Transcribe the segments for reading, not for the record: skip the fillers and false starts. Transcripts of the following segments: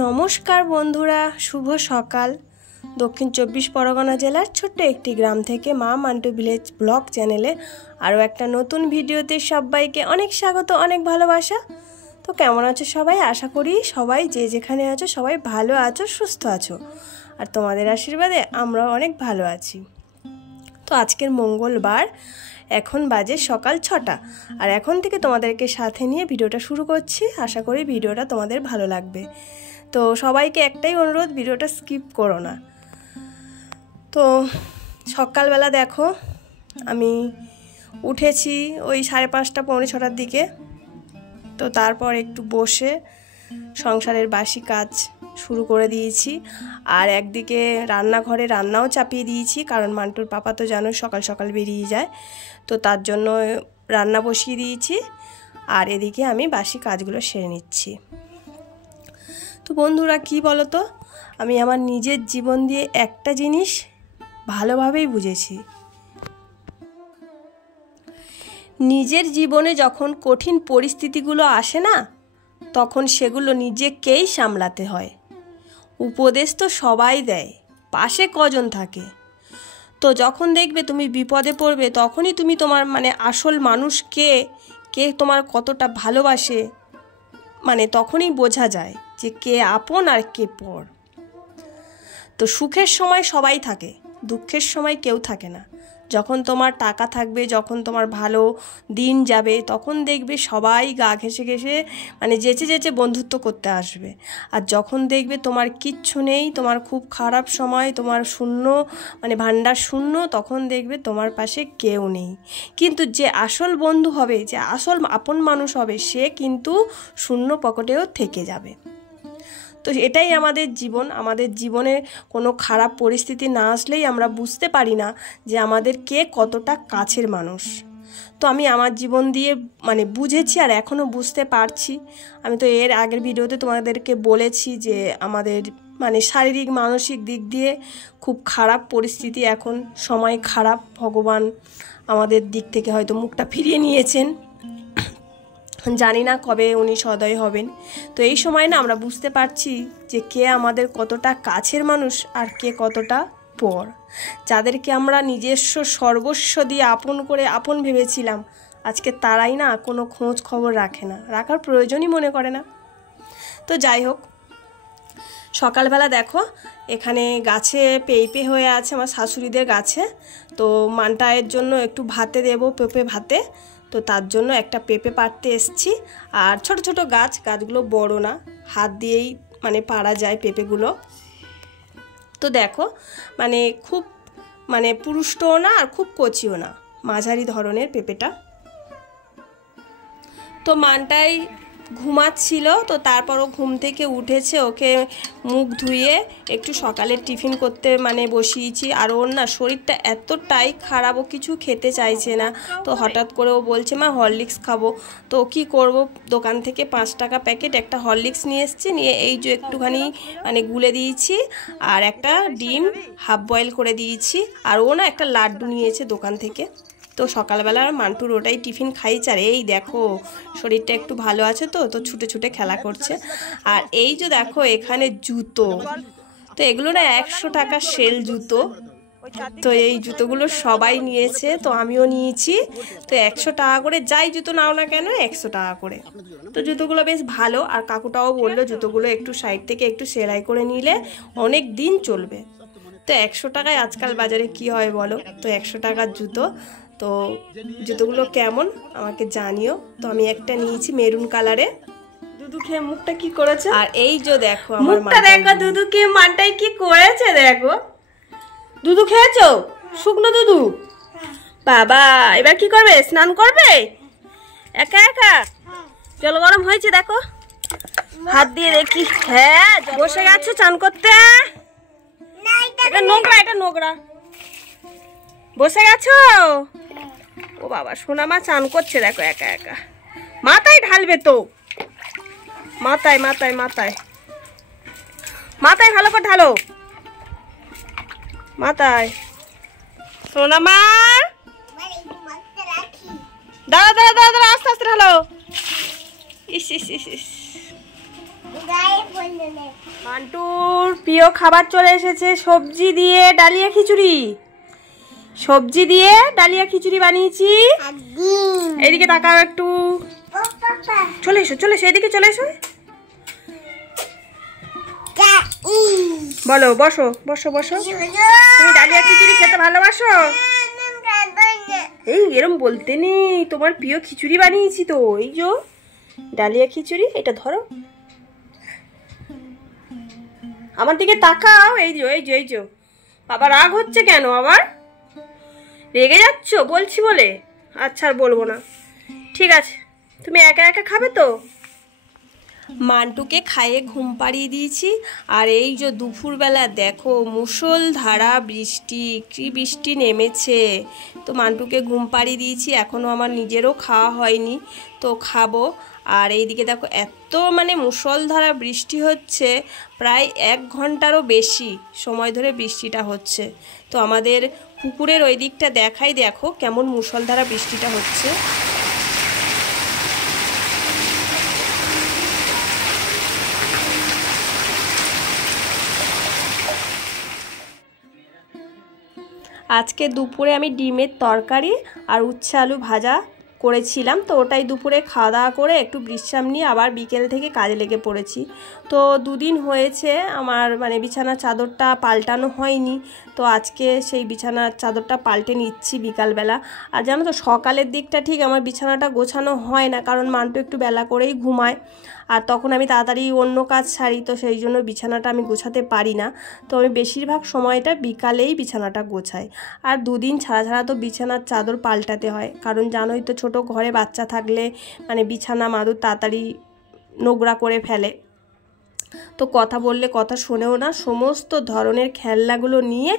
নমস্কার বন্ধুরা, শুভ সকাল। দক্ষিণ 24 পরগনা জেলার ছোট্ট একটি গ্রাম থেকে মা মান্টু ভিলেজ ব্লগ চ্যানেলে আরও একটা নতুন ভিডিওতে সবাইকে অনেক স্বাগত, অনেক ভালোবাসা। তো কেমন আছো সবাই? আশা করি সবাই যে যেখানে আছো সবাই ভালো আছো, সুস্থ আছো, আর তোমাদের আশীর্বাদে আমরাও অনেক ভালো আছি। তো আজকের মঙ্গলবার, এখন বাজে সকাল 6টা, আর এখন থেকে তোমাদেরকে সাথে নিয়ে ভিডিওটা শুরু করছি। আশা করি ভিডিওটা তোমাদের ভালো লাগবে। তো সবাইকে একটাই অনুরোধ, ভিডিওটা স্কিপ করো না। তো সকালবেলা দেখো আমি উঠেছি ওই 5:30 পৌনে 6টার দিকে। তো তারপর একটু বসে সংসারের বাসি কাজ শুরু করে দিয়েছি, আর একদিকে রান্নাঘরে রান্নাও চাপিয়ে দিয়েছি, কারণ মান্টুর পাপা তো জানো সকাল সকাল বেরিয়ে যায়, তো তার জন্য রান্না বসিয়ে দিয়েছি, আর এদিকে আমি বাসি কাজগুলো সেরে নিচ্ছি। তো বন্ধুরা কি বলো তো, আমি আমার নিজের জীবন দিয়ে একটা জিনিস ভালোভাবেই বুঝেছি। নিজের জীবনে যখন কঠিন পরিস্থিতিগুলো আসে না, তখন সেগুলো নিজেকেই সামলাতে হয়। উপদেশ তো সবাই দেয়, পাশে কজন থাকে। তো যখন দেখবে তুমি বিপদে পড়বে, তখনই তুমি তোমার আসল মানুষ কে তোমার কতটা ভালোবাসে, তখনই বোঝা যায় যে কে আপন আর কে পর। তো সুখের সময় সবাই থাকে, দুঃখের সময় কেউ থাকে না। যখন তোমার টাকা থাকবে, যখন তোমার ভালো দিন যাবে, তখন দেখবে সবাই গা ঘেঁষে ঘেঁষে যেচে বন্ধুত্ব করতে আসবে। আর যখন দেখবে তোমার কিচ্ছু নেই, তোমার খুব খারাপ সময়, তোমার শূন্য ভান্ডার শূন্য, তখন দেখবে তোমার পাশে কেউ নেই। কিন্তু যে আসল বন্ধু হবে, যে আসল আপন মানুষ হবে, সে কিন্তু শূন্য পকেটেও থেকে যাবে। তো এটাই আমাদের জীবন। আমাদের জীবনে কোনো খারাপ পরিস্থিতি না আসলেই আমরা বুঝতে পারি না যে আমাদের কে কতটা কাছের মানুষ। তো আমি আমার জীবন দিয়ে বুঝেছি, আর এখনও বুঝতে পারছি। আমি তো এর আগের ভিডিওতে তোমাদেরকে বলেছি যে আমাদের শারীরিক মানসিক দিক দিয়ে খুব খারাপ পরিস্থিতি, এখন সময় খারাপ। ভগবান আমাদের দিক থেকে হয়তো মুখটা ফিরিয়ে নিয়েছেন, জানি না কবে উনি সদয় হবেন। তো এই সময় না আমরা বুঝতে পারছি যে কে আমাদের কতটা কাছের মানুষ আর কে কতটা পর। যাদেরকে আমরা নিজস্ব সর্বস্ব দিয়ে আপন ভেবেছিলাম, আজকে তারাই না কোনো খোঁজ খবর রাখে না, রাখার প্রয়োজনই মনে করে না। তো যাই হোক, সকালবেলা দেখো এখানে গাছে পেঁপে হয়ে আছে আমার শাশুড়িদের গাছে। তো মান্টায়ের জন্য একটু ভাতে দেবো, পেঁপে ভাতে। তো তার জন্য একটা পেঁপে পাড়তে এসছি। আর ছোট ছোট গাছগুলো বড় না, হাত দিয়েই পাড়া যায় পেঁপেগুলো। তো দেখো খুব পুরুষ্টও না আর খুব কচিও না, মাঝারি ধরনের পেঁপেটা। তো মানটাই ঘুমাচ্ছিল, তো তারপরও ঘুম থেকে উঠেছে, ওকে মুখ ধুয়ে একটু সকালের টিফিন করতে বসিয়েছি। আর ওর না শরীরটা এতটাই খারাপ, ও কিছু খেতে চাইছে না। তো হঠাৎ করে ও বলছে মা হরলিক্স খাবো। তো কি করব, দোকান থেকে 5 টাকা প্যাকেট একটা হরলিক্স নিয়ে এসেছি, নিয়ে এই যে একটুখানি গুলে দিয়েছি, আর একটা ডিম হাফ বয়েল করে দিয়েছি। আর ও না একটা লাড্ডু নিয়েছে দোকান থেকে। তো সকালবেলা মান্টুর ওটাই টিফিন খাইছে। আর এই দেখো শরীরটা একটু ভালো আছে, তো ছুটে ছুটে খেলা করছে। আর এই যে দেখো এখানে জুতো, তো এগুলো না 100 টাকা সেল জুতো। তো এই জুতোগুলো সবাই নিয়েছে, তো আমিও নিয়েছি। তো 100 টাকা করে, যাই জুতো নাও না কেন 100 টাকা করে। তো জুতোগুলো বেশ ভালো, আর কাকুটাও বললো জুতোগুলো একটু সাইড থেকে একটু সেলাই করে নিলে অনেক দিন চলবে। তো 100 টাকায় আজকাল বাজারে কি হয় বলো। তো 100 টাকার জুতো। তো জুতোগুলো কেমন আমাকে জানিও। তো আমি একটা নিয়েছি মেরুন কালারে। দুধু খেয়ে মুখটা কি করেছে, আর এই যে দেখো আমার মুখটা দেখো, দুধু খেয়ে মানটাই কি করেছে দেখো। দুধু খেয়েছো? শুকনো দুধু? বাবা এবার কি করবে, স্নান করবে একা একা? জল গরম হয়েছে দেখো, হাত দিয়ে দেখি। হ্যাঁ বসে গেছো চান করতে? এটা নোংরা, এটা নোংরা। বসে গেছো? ও বাবা সোনা মা চান করছে দেখো একা একা। মাথায় ঢালবে তো, মাথায় মাথায় মাথায় মাথায় ভালো করে ঢালো, মাথায়। সোনা মা দাঁড়া দাঁড়া দাঁড়া দাঁড়া, আস্তে আস্তে ঢালো। ইস ইস ইস ইস মান্টুর প্রিয় খাবার চলে এসেছে, সবজি দিয়ে ডালিয়া খিচুড়ি। সবজি দিয়ে ডালিয়া খিচুড়ি বানিয়েছি। এদিকে তাকাও একটু, চলে এসো চলে এসো, এদিকে চলে এসো। বলো, বসো বসো বসো। তুমি ডালিয়া খিচুড়ি খেতে ভালোবাসো? এই এরম বলতে নেই, তোমার প্রিয় খিচুড়ি বানিয়েছি তো, এই যে ডালিয়া খিচুড়ি। এটা ধরো, আমার দিকে তাকাও। এই যে এই যে এই যে। বাবা রাগ হচ্ছে কেন? আবার রেগে যাচ্ছ বলছি বলে? আচ্ছা আর বলবো না, ঠিক আছে। তুমি একা একা খাবে তো? মান্টুকে খাইয়ে ঘুম পাড়িয়ে দিয়েছি। আর এই যে দুপুরবেলা দেখো মুষলধারা বৃষ্টি, কি বৃষ্টি নেমেছে। তো মান্টুকে ঘুম পাড়িয়ে দিয়েছি, এখনও আমার নিজেরও খাওয়া হয়নি, তো খাবো। আর এইদিকে দেখো এত মানে মুষলধারা বৃষ্টি হচ্ছে, প্রায় 1 ঘন্টারও বেশি সময় ধরে বৃষ্টিটা হচ্ছে। তো আমাদের পুকুরের ওই দিকটা দেখাই, দেখো কেমন মুষলধারা বৃষ্টিটা হচ্ছে। আজকে দুপুরে আমি ডিমের তরকারি আর উচ্ছে আলু ভাজা করেছিলাম, তো ওটাই দুপুরে খাওয়া দাওয়া করে একটু বিশ্রাম নিয়ে আবার বিকেল থেকে কাজে লেগে পড়েছি। তো 2 দিন হয়েছে আমার মানে বিছানার চাদরটা পাল্টানো হয়নি, তো আজকে সেই বিছানার চাদরটা পাল্টে নিচ্ছি বিকালবেলা। আর জানো তো সকালের দিকটা ঠিক আমার বিছানাটা গোছানো হয় না, কারণ মান্টু একটু বেলা করেই ঘুমায়, আর তখন আমি তাড়াতাড়ি অন্য কাজ সারি, তো সেই জন্য বিছানাটা আমি গোছাতে পারি না। তো আমি বেশিরভাগ সময়টা বিকালেই বিছানাটা গোছাই। আর 2 দিন ছাড়া ছাড়া তো বিছানার চাদর পাল্টাতে হয়, কারণ জানোই তো ছোট ঘরে বাচ্চা থাকলে মানে বিছানা মাদুর তাড়াতাড়ি নোংরা করে ফেলে। তো কথা বললে কথা শোনেও না, সমস্ত ধরনের খেলনাগুলো নিয়ে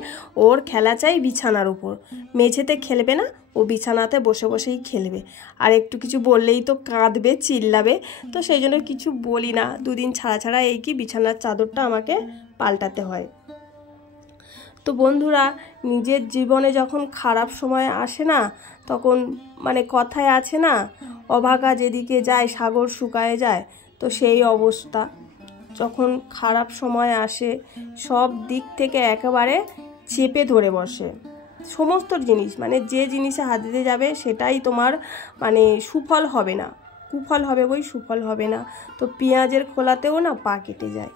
ওর খেলা চাই বিছানার উপর। মেঝেতে খেলবে না, ও বিছানাতে বসে বসেই খেলবে। আর একটু কিছু বললেই তো কাঁদবে, চিল্লাবে, তো সেই জন্য কিছু বলি না। 2 দিন ছাড়া ছাড়া এই কি বিছানার চাদরটা আমাকে পাল্টাতে হয়। তো বন্ধুরা, নিজের জীবনে যখন খারাপ সময় আসে না, তখন মানে কথায় আছে না, অভাগা যেদিকে যায় সাগর শুকায় যায়। তো সেই অবস্থা, যখন খারাপ সময় আসে সব দিক থেকে একেবারে চেপে ধরে বসে সমস্ত জিনিস, মানে যে জিনিসে হাত দিতে যাবে সেটাই তোমার মানে সুফল হবে না, কুফল হবে বই, সুফল হবে না। তো পেঁয়াজের খোলাতেও না পা কেটে যায়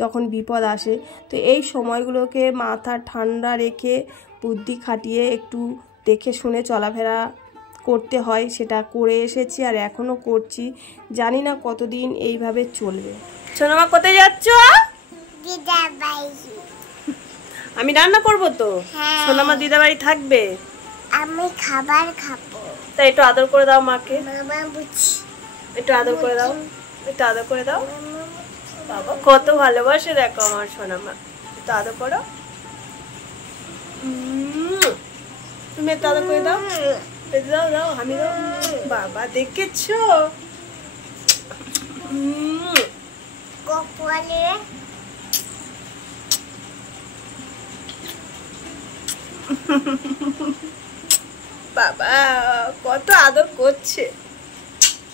যখন বিপদ আসে। তো এই সময়গুলোকে মাথা ঠান্ডা রেখে বুদ্ধি খাটিয়ে একটু দেখে শুনে চলাফেরা করতে হয়, সেটা করে এসেছি আর এখনও করছি। জানি না কতদিন এইভাবে চলবে। সোনামা কোথায় যাচ্ছ? আমি রান্না করব তো। সোনামা দিদা বাড়ি থাকবে, আমি খাবার খাবো। তাই একটু আদর করে দাও মাকে, একটু আদর করে দাও, একটু আদর করে দাও। বাবা কত ভালোবাসে দেখো আমার সোনামা, একটু আদর করো। তুমি একটু আদর করে দাও, দাও দাও, আমি দাও। বাবা দেখেছো? বাবা কত আদর করছে।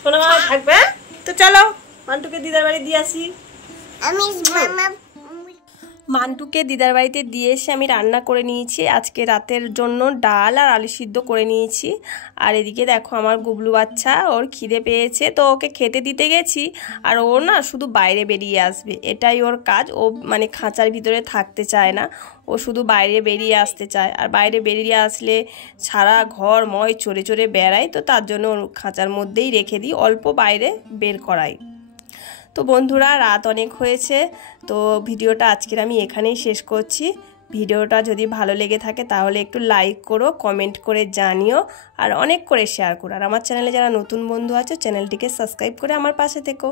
সোনামা থাকবে তো, চলো মান্টুকে দিদার বাড়ি দিয়ে আসি। মান্টুকে দিদার বাড়িতে দিয়ে এসে আমি রান্না করে নিয়েছি। আজকে রাতের জন্য ডাল আর আলু সিদ্ধ করে নিয়েছি। আর এদিকে দেখো আমার গুবলু বাচ্চা, ওর খিদে পেয়েছে, তো ওকে খেতে দিতে গেছি। আর ও না শুধু বাইরে বেরিয়ে আসবে, এটাই ওর কাজ। ও মানে খাঁচার ভিতরে থাকতে চায় না, ও শুধু বাইরে বেরিয়ে আসতে চায়। আর বাইরে বেরিয়ে আসলে সারা ঘর ময় চড়ে চড়ে বেড়ায়, তো তার জন্য ওর খাঁচার মধ্যেই রেখে দিই, অল্প বাইরে বের করাই। তো বন্ধুরা, রাত অনেক হয়েছে, তো ভিডিওটা আজকের আমি এখানেই শেষ করছি। ভিডিওটা যদি ভালো লেগে থাকে তাহলে একটু লাইক করো, কমেন্ট করে জানিও, আর অনেক করে শেয়ার করো। আর আমার চ্যানেলে যারা নতুন বন্ধু আছে চ্যানেলটিকে সাবস্ক্রাইব করে আমার পাশে থেকো।